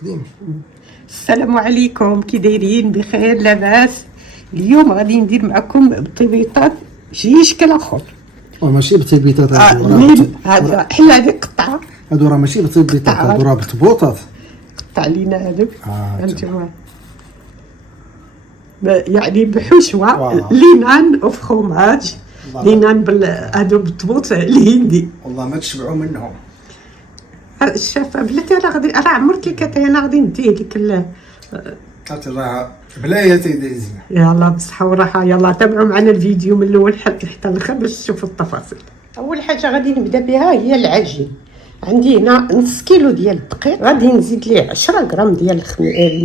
قديم. السلام عليكم، كي دايرين؟ بخير لاباس؟ اليوم غادي ندير معكم بطبيطات شي شكل اخر. ماشي بطبيطات هذا حل هذه قطعه، هادو راه ماشي بطبيطات، هادو راه بطبوطات. قطع لينا هذوك هانتوما يعني بحشوه لينان وفخوماج لينان هادو بالطبوط الهندي. والله ما تشبعوا منهم. الشافه بلاتي راه غادي راه عمرت لك انا غادي نديه لك راه بلايا تيديزي. يلا بصحة وراحة. يلا تابعوا معنا الفيديو من الاول حتى الاخر باش تشوفوا التفاصيل. اول حاجه غادي نبدا بها هي العجين. عندي هنا نص كيلو ديال الدقيق، غادي نزيد ليه 10 غرام ديال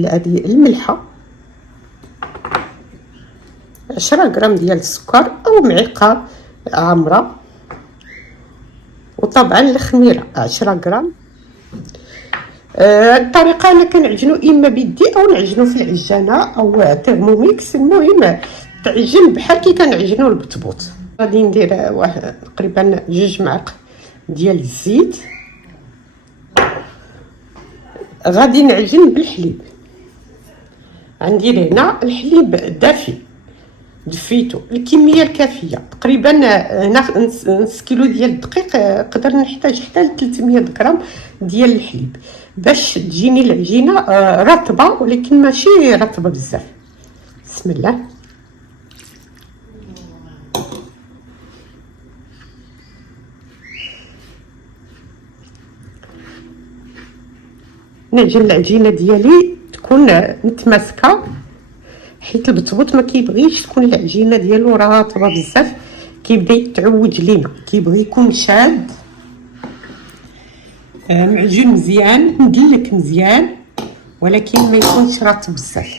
هذه الملحه، 10 غرام ديال السكر او معلقه عامره، وطبعا الخميره 10 غرام. الطريقه انا كنعجنو اما بيدي او نعجنو في العجانه او ترموميكس. المهم تعجن بحال كي كنعجنو البطبوط. غادي ندير تقريبا 2 معالق ديال الزيت. غادي نعجن بالحليب. غندير هنا الحليب دافي، دفيتو الكميه الكافيه تقريبا. هنا نص كيلو ديال الدقيق نقدر نحتاج حتى ل 300 غرام ديال الحليب باش تجيني العجينه رطبه، ولكن ماشي رطبه بزاف. بسم الله. نعجن العجينه ديالي تكون متماسكه، حيت البطبوط ما كيبغيش تكون العجينه ديالو رطبه بزاف، كيبدا يتعوج لينا، كيبغي يكون شاد معجون مزيان مدلك مزيان، ولكن ما يكونش رطب بزاف.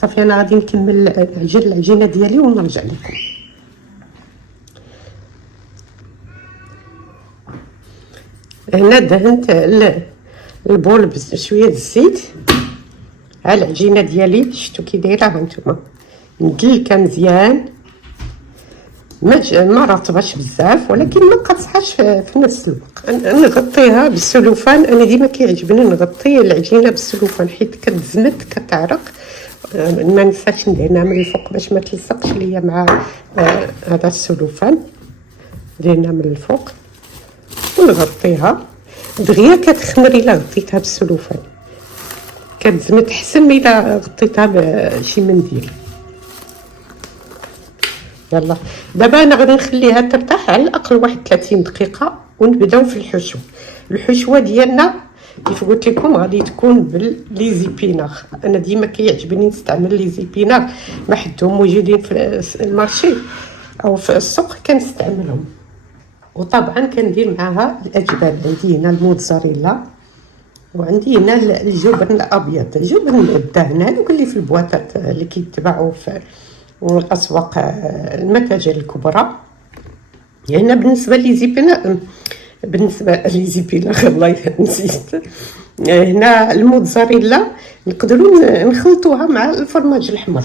صافي انا غادي نكمل العجينه ديالي ونرجع لكم. هنا دهنت البول بشويه الزيت على العجينه ديالي. شفتوا كي دايره هانتوما مدلكه مزيان، ما رطباش بزاف ولكن ما قاصحاش في نفس الوقت. نغطيها بالسلوفان. انا ديما كيعجبني نغطي العجينه بالسلوفان حيت كتزمت كتعرق. ما ننساش ندهنها من الفوق باش ما تلصقش ليا مع هذا السلوفان. دهنها من الفوق ونغطيها دغيا. كتخمر الا غطيتها بالسلوفان، كتزمت احسن من الا غطيتها بشي منديل. يلا دابا انا غادي نخليها ترتاح على الاقل واحد 30 دقيقه ونبداو في الحشو. الحشوه ديالنا كيف قلت لكم غادي تكون باللي زيبينار. انا ديما كيعجبني نستعمل لي زيبينار، ما حدهم موجودين في المارشي او في السوق كنستعملهم. وطبعا كندير معاها الاجبان. عندي هنا الموتزاريلا وعندي هنا الجبن الابيض، الجبن الدهن هذوك اللي في البواطات اللي كيتباعوا في الاسواق المتاجر الكبرى. يعني بالنسبه لي زيبينا، الله نسيت. هنا الموتزاريلا نقدروا نخلطوها مع الفرماج الاحمر.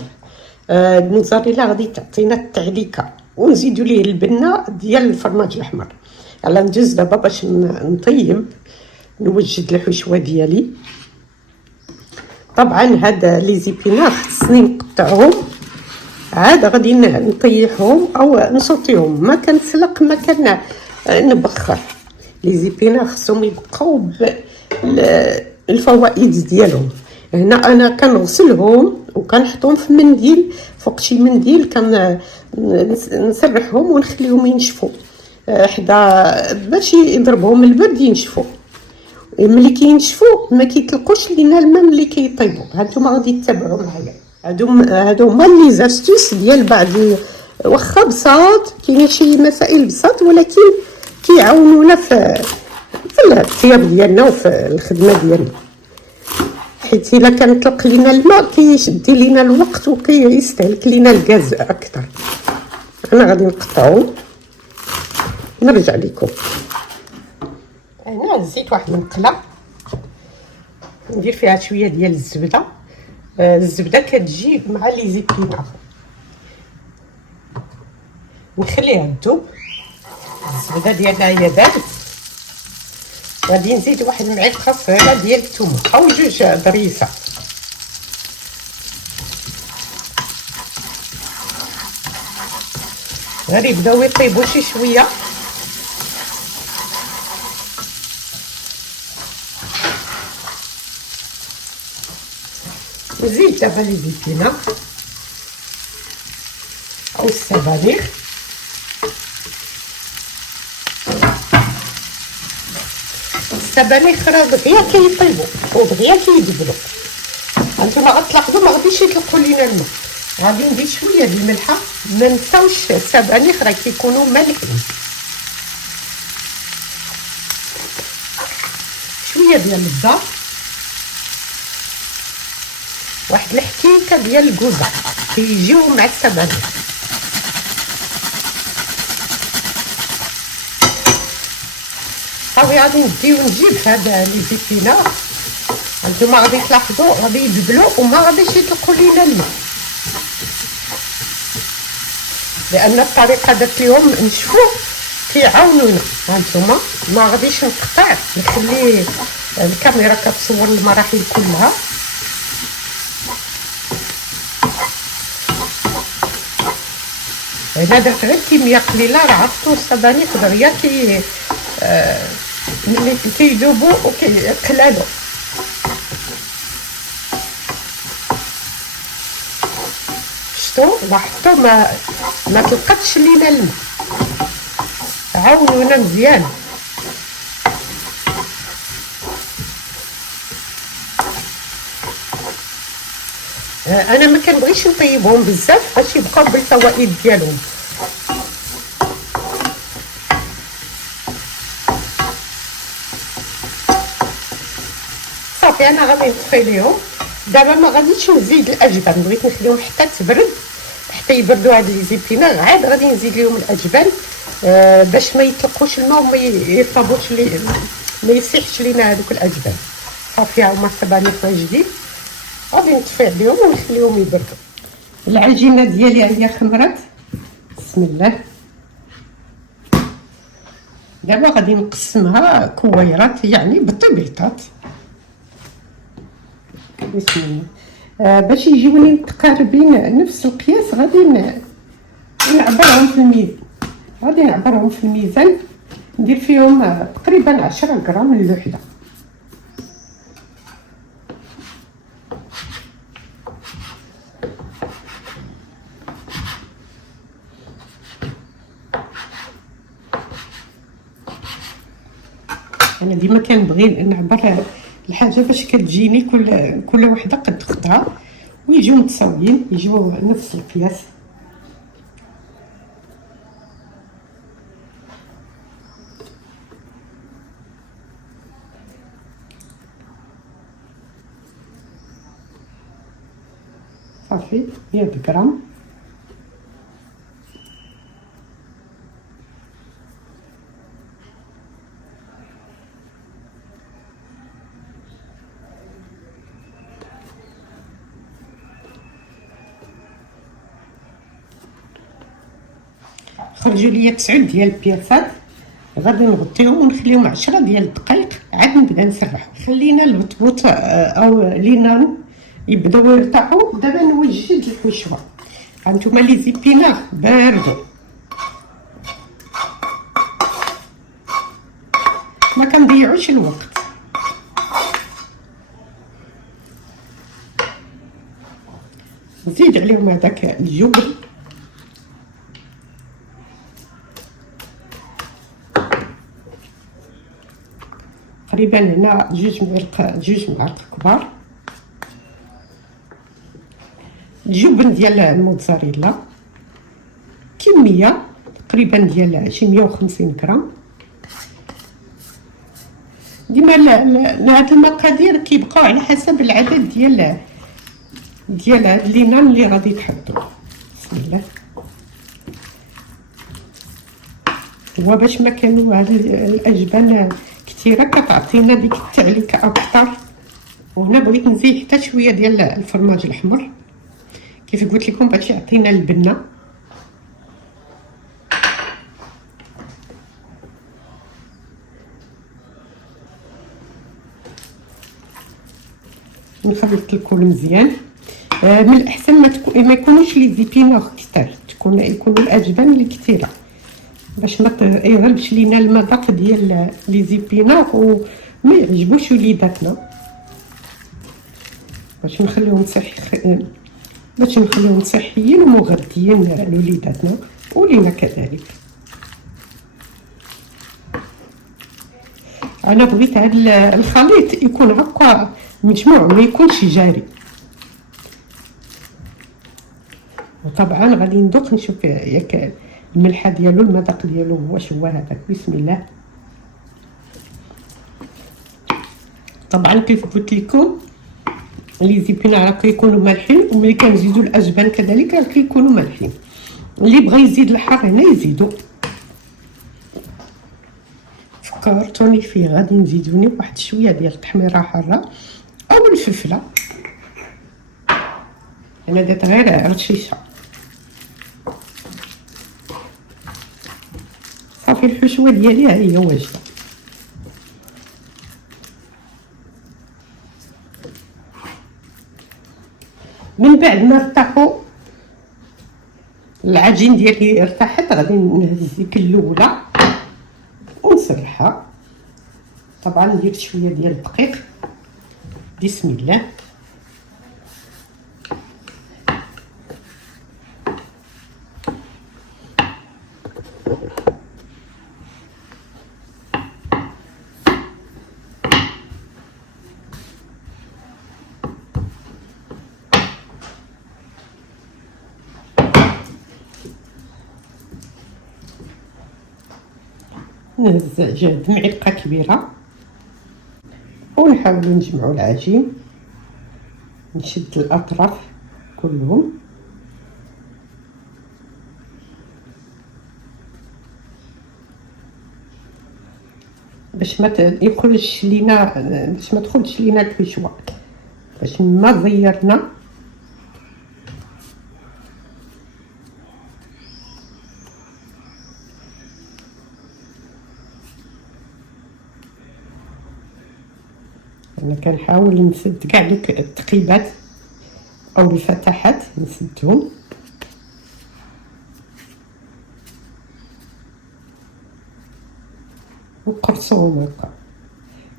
الموتزاريلا غادي تعطينا التعليكه، ونزيدوا ليه البنه ديال الفرماج الاحمر. يلا ندوز دابا باش نطيب نوجد الحشوه ديالي. طبعا هاد لي زيبينار خصني نقطعهم، عاد غادي نطيحهم او نصوتيهم. ما كنسلق ما كان نبخر. لي زيبينار خصهم يبقاو بالفوائد ديالهم. هنا انا كنغسلهم وكنحطهم في منديل، فوق شي منديل نسرحهم ونخليهم ينشفوا حدا باش يضربهم البرد ينشفوا. ملي كينشفوا ما كيطلقوش لينا الماء ملي كيطيبوا. هانتوما غادي تتبعوا معايا. هادو هما لي زاستوس ديال بعض، واخا بساط كاينين شي مسائل بساط ولكن كيعاونونا في الطياب ديالنا وفي الخدمه ديالنا. حيت الا كنطلق لينا الماء كيشد لينا الوقت وكيستهلك لينا الغاز اكثر. انا غادي نقطعو نرجع لكم. هنا زيت واحد المقله ندير فيها شويه ديال الزبده. الزبده كتجي مع لي زيبينار. نخليها تذوب. الزبده ديالنا هي بارد. غادي نزيد واحد المعلقه صغيره ديال الثومه او جوج ضريسات. غادي يبداو يطيبوا شي شويه. نزيد دابا لي زيتونه او السبانخ. السبانخ راه دغيا كيطيبوا ودغيا كيدبلوا. هانتوما غتلاحظوا ما غاديش يطلقوا لينا الماء. غادي ندير شويه ديال الملحه. ما نساوش السبانخ راه كيكونوا مالحين. شويه ديال الزهر، واحد الحكيكه ديال الكوزه كيجيو مع السبانخ. صافي غادي نجيب هاد لي زيتينار. هانتوما غادي تلاحظوا غادي يدبلوا وما غاديش يطلقوا لينا الماء، لان الطريقه درت لهم نشفوا كيعاونونا. هانتوما ما غاديش نقطع، نخلي الكاميرا كتصور المراحل كلها. انا درت غير كميه قليله، راه عرفتوا السبانخ دغيا ملي كيذوبوا وكيقلالوا. شفتوا لاحظتوا ما تلقاتش لينا الماء، عاونونا مزيان. انا ما كنبغيش نطيبهم بزاف باش يبقاو بالفوائد ديالهم. صافي انا غادي نطفي ليهم دابا. ما غاديش نزيد الاجبان، بغيت نخليهم حتى تبرد، حتى يبردوا هاد لي زيتينار. عاد غادي نزيد لهم الاجبان باش ما يطلقوش الماء وما يطابوش ما يسيحش لينا هذوك الاجبان. صافي ها هما السبانخ جديد، غادي نطفي عليهم ونخليهم يبردوا. العجينه ديالي هي خمرات. بسم الله. دابا غادي نقسمها كويرات، يعني بالطبيطات. بسم الله. باش يجيوني متقاربين نفس القياس غادي نعبرهم في الميزان. غادي نعبرهم في الميزان، ندير فيهم تقريبا 10 غرام الوحده. انا ديما كنبغي نعبر الحاجه باش كتجيني كل وحده قد خدها ويجيو متساويين، يجيو نفس القياس. صافي 100 غرام. خرجوا ليا 9 ديال البياسات. غادي نغطيهم ونخليهم 10 ديال الدقائق عاد نبدا نسرح. خلينا البطبوط او لينان يبداو يرتاحوا. دابا نوجد الحشوه. هانتوما لي زيبينار باردوا، ما كنضيعوش الوقت. نزيد عليهم هذاك الجبن، تقريبا هنا جوج معالق كبار. الجبن ديال الموتزاريلا كميه تقريبا ديال شي 150 غرام. ديما هاد المقادير كيبقاو على حسب العدد ديال اللينان اللي غادي تحطوا. بسم الله. هو باش ما كانوا هاد الاجبان كثيره كتعطينا ديك التعليكه اكثر. وهنا بغيت نزيد حتى شويه ديال الفرماج الاحمر كيف قلت لكم باش يعطينا البنه. نخلط لكم مزيان. من الاحسن ما يكونوش لي زيبيناغ كتار، يكونوا الاجبان اللي كثيره باش ما يغلبش لينا المذاق ديال لي زيبيناغ وما يعجبوش وليداتنا، باش نخليهم صحيين ومغذيين لوليداتنا ولينا كذلك. انا بغيت هذا الخليط يكون هكا مجموع، ما يكونش جاري. وطبعا غادي ندوق نشوف ياك الملحه ديالو المذاق ديالو واش هو هذاك. بسم الله. طبعا كيف قلت لكم لي زيبيناغ راه كيكونوا مالحين، وملي كنزيدوا الاجبان كذلك راه كيكونوا مالحين. اللي بغى يزيد الحار هنا يزيدوا. فكرتوني فيه غادي نزيدوني واحد شويه ديال التحميره حاره او الفلفله. انا درت غير رشيشه صافي. الحشوه ديالي ها هي واجده. من بعد ما ارتاحوا العجين ديالي ارتاحت، غادي نهز ديك الاولى ونصلحها. طبعا ندير شويه ديال الدقيق. بسم الله. نهز جهد معلقه كبيره ونحاول نجمعوا العجين. نشد الاطراف كلهم باش ما يخرجش لينا، باش ما تخرجش لينا الحشوه، باش ما زيرنا. انا كنحاول نسد كاع دوك التقيبات او الفتحات نسدهم. وقرصوهم هكا.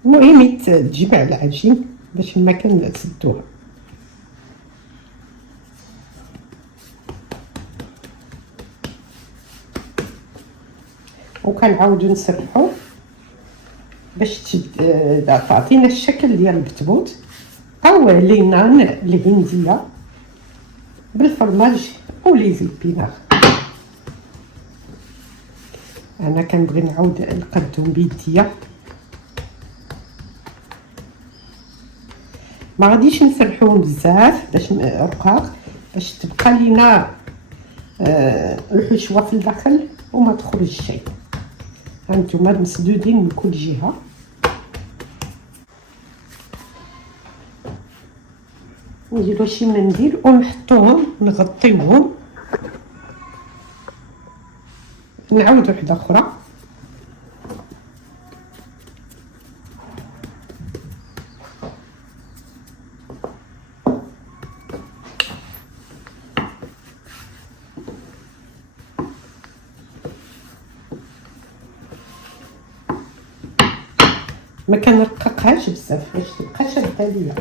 المهم تجمع العجين باش المكان تسدوها. وكنعاودو نسرحو باش تعطينا الشكل ديال البتبوط او لينان الهنديه بالفرماج او لي زيبيناغ. انا كنبغي نعاود نقدهم بيديا، ما غاديش نسرحوهم بزاف باش رقاق، باش تبقى لينا الحشوه في الداخل وما تخرج شيء. هانتوما مسدودين من كل جهه. نديرو شي منديل ونحطوهم نغطيوهم. نعاود وحده اخرى. ما كنرققهاش بزاف باش تبقى شاده ليا.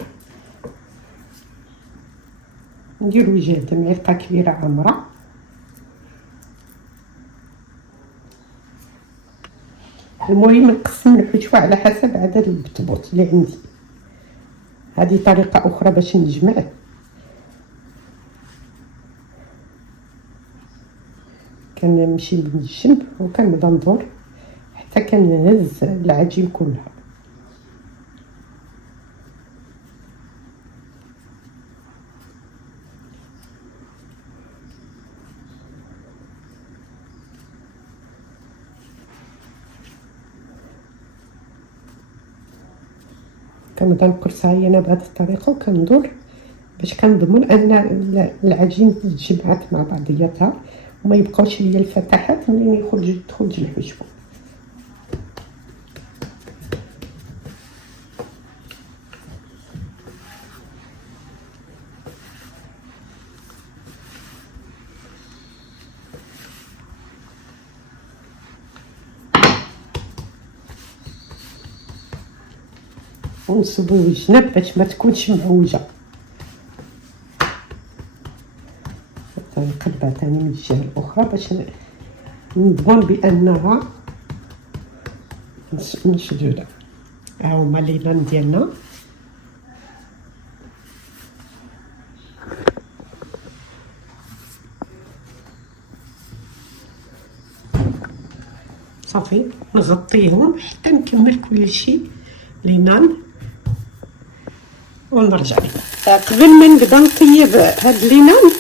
نديرو جهد معلقه كبيره عامره. المهم نقسم الحشوه على حسب عدد البتبوط اللي عندي. هذه طريقه اخرى باش نجمع. كنمشي من الجنب وكنبدا ندور حتى كنهز العجين كلها. كنبدا نقرصها انا بهذه الطريقه وكندور باش كنضمن ان العجين تجمعات مع بعضياتها وما يبقاوش ليا الفتحات منين تخرج الحشوه. ونصبو الجناب باش ما تكونش معوجه. نقلبها تاني من الجهه الاخرى باش نضمن بانها مشدوده. ها هما اللينان ديالنا. صافي نغطيهم حتى نكمل كلشي لينان ونرجع لكم. قبل ما نبدا نطيب هاد لينان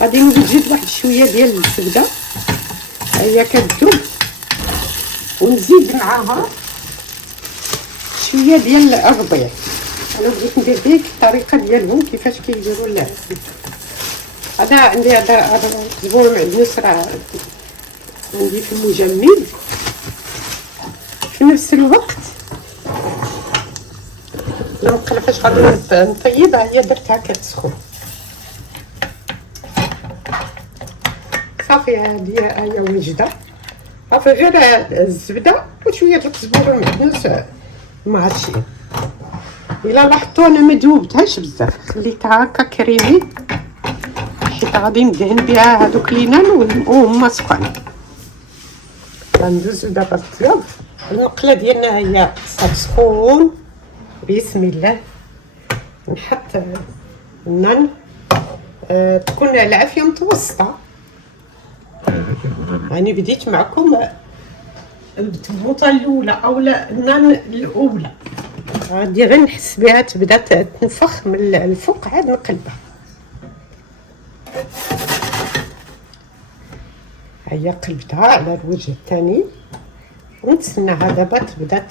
غادي نوجد واحد شويه ديال الزبده، هي كتذوب، ونزيد معاها شويه ديال الربيع. انا بغيت ندير ليك الطريقه ديالهم كيفاش كيديروا الزبده. هذا عندي هذا زبور معدنوس راه عندي في المجمد. في نفس الوقت المقله فاش غادي نطيبها هي درتها كتسخن. صافي هادي هي وجده. صافي غير الزبده وشويه د الزبور المعدنوس مهرشين. الا لاحظتوا انا ما ذوبتهاش بزاف، خليتها هكا كريمي حيت غادي ندهن بها هذوك لينان وهما سخان. غندوزو دابا الطياب. المقله ديالنا هي سخون. بسم الله. نحط النان تكون العافيه متوسطه. يعني بديت معكم بالتبوطه الاولى او النان الاولى، غادي غير نحس بها تبدا تنفخ من الفوق عاد نقلبها. هيا قلبتها على الوجه الثاني ونتسناها دابا تبدا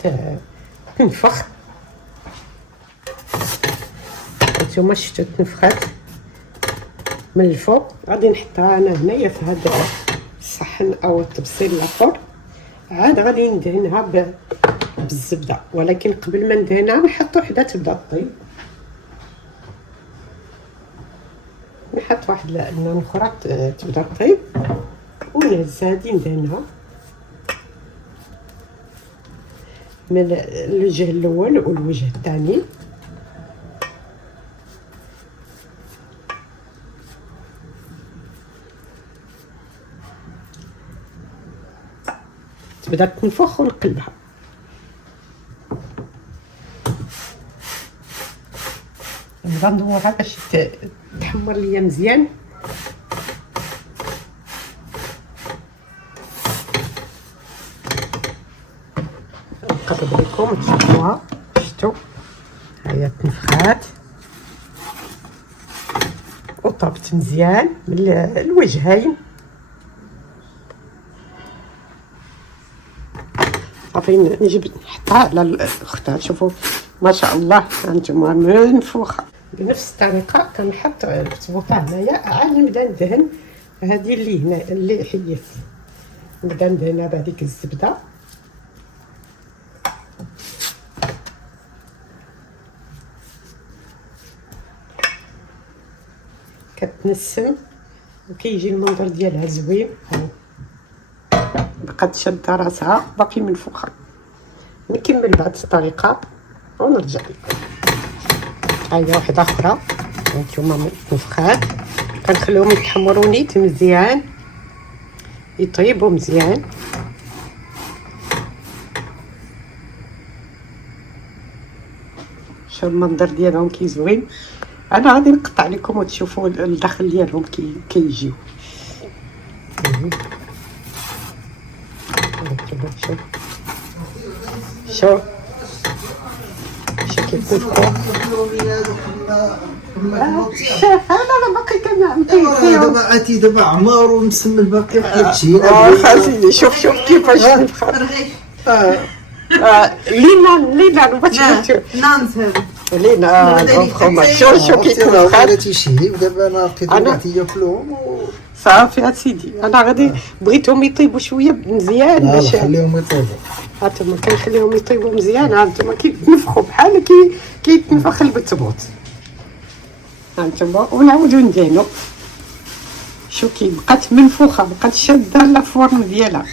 تنفخ. نتوما شفتوا تنفخات من الفوق. غادي نحطها انا هنايا في هذا الصحن او الطبسيل لاخر. عاد غادي ندهنها بالزبده، ولكن قبل ما ندهنها نحط وحده تبدا طيب. نحط واحد النان اخرى تبدا طيب ونهز هادي ندهنها من الوجه الاول والوجه الثاني. تبدا تنفخ ونقلبها. نبدا ندورها باش تحمر ليا مزيان. نقرب لكم تشوفوها. شفتوا هي تنفخات وطابت مزيان من الوجهين. صافي نجيب نحطها على الاختها. شوفوا ما شاء الله هانتوما منفوخه. بنفس الطريقه كنحط البطبوطه هنايا. عاد نبدا ندهن هذه اللي هنا اللي حيت، نبدا ندهنها بهذيك الزبده. كتنسم وكيجي المنظر ديالها زوين. بقات شاده راسها باقي منفوخه. نكمل بهذه الطريقه ونرجع لكم. هاهي واحده اخرى هانتوما منفخات. كنخليهم يتحمروا نيت مزيان يطيبوا مزيان. شوف المنظر ديالهم كي زوين. انا غادي نقطع لكم وتشوفوا الداخل ديالهم كيجيو. شوف كيف تنفخوا. انا باقي كنعطيه دابا عاتي دابا عمار ونسمى الباقي وحيد شي. خاصني شوف كيفاش تنفخ. لينا باش نانز هذا لينا شوف كي تنفخ. خالتي شي ودابا انا لقيت بغيت ياكلوهم صافي اسيدي. انا غادي بغيتهم يطيبوا شويه مزيان لا باش خليهم يطيبوا. هانتوما كنخليهم يطيبوا مزيان. هانتوما كيتنفخوا بحال كيتنفخ البتبوط. هانتوما ونعاودو ندهنو. شو كي بقات منفوخه، بقات شاده الفرن ديالها.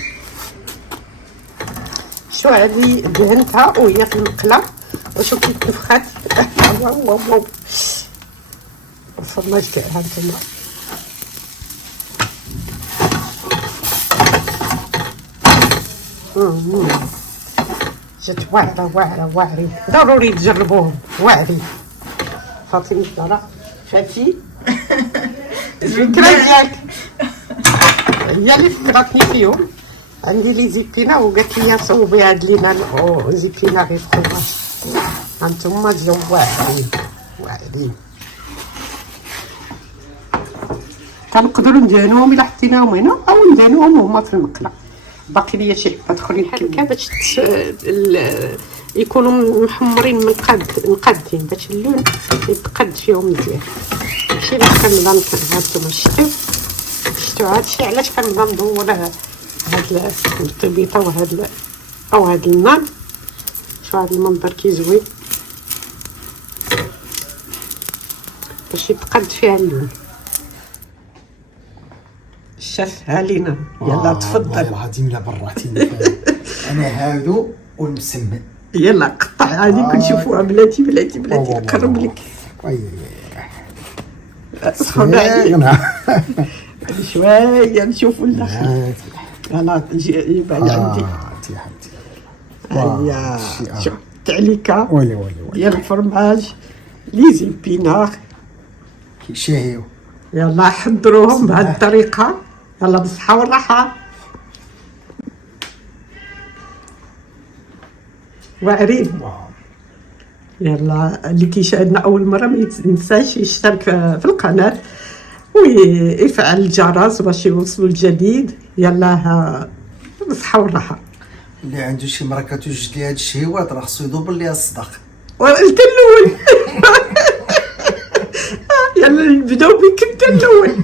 شفتوا هذه دهنتها وهي في المقله وشوف كيف تنفخات. واو واو واو الفرماج تاعها نتوما. جات واعره واعره واعرين، ضروري تجربوهم واعرين. فاطمه الزهراء شفتي الفكره ديالك هي اللي فكرتني فيهم. عندي لي زيبينا وقالت لي صوبي هاد لينا زيبينا غير فخومه. هانتوما تجيو واعرين واعرين. كنقدروا ندهنوهم الا حطيناهم هنا او ندهنوهم هما في المقله. باقي ليا شي حبات اخرين هكا باش يكونوا محمرين من مقادين باش اللون يتقد فيهم مزيان. ماشي باش كنبدا هانتوما شفتوا هادشي علاش كنبدا ندور هاد الطبيطه وهاد النار. شوف هاد المنظر كي زوين باش يتقد فيها اللون. الشيف علينا يلا تفضل. والله العظيم لا براتيني. انا هادو ونسمن. يلا قطع هذه كنشوفوها بلاتي بلاتي بلاتي. نقرب لك سخونه عليك شويه نشوفوا الداخل. انا جايبه عندي هيا شوف تعليكه ديال الفرماج لي زيبينار كيشهيو. يلا حضروهم بهذه الطريقه. يلا بالصحه والراحه. واعرين. يلا اللي كيشاهدنا اول مره ما ينساش يشترك في القناه ويفعل الجرس باش يوصلوا الجديد. يلا بالصحه والراحه. اللي عنده شي مرا كتوجد ليه هاد الشهيوات راه خصو يدوبر ليها الصدق. وانت الاول. يلا نبداو بك انت الاول.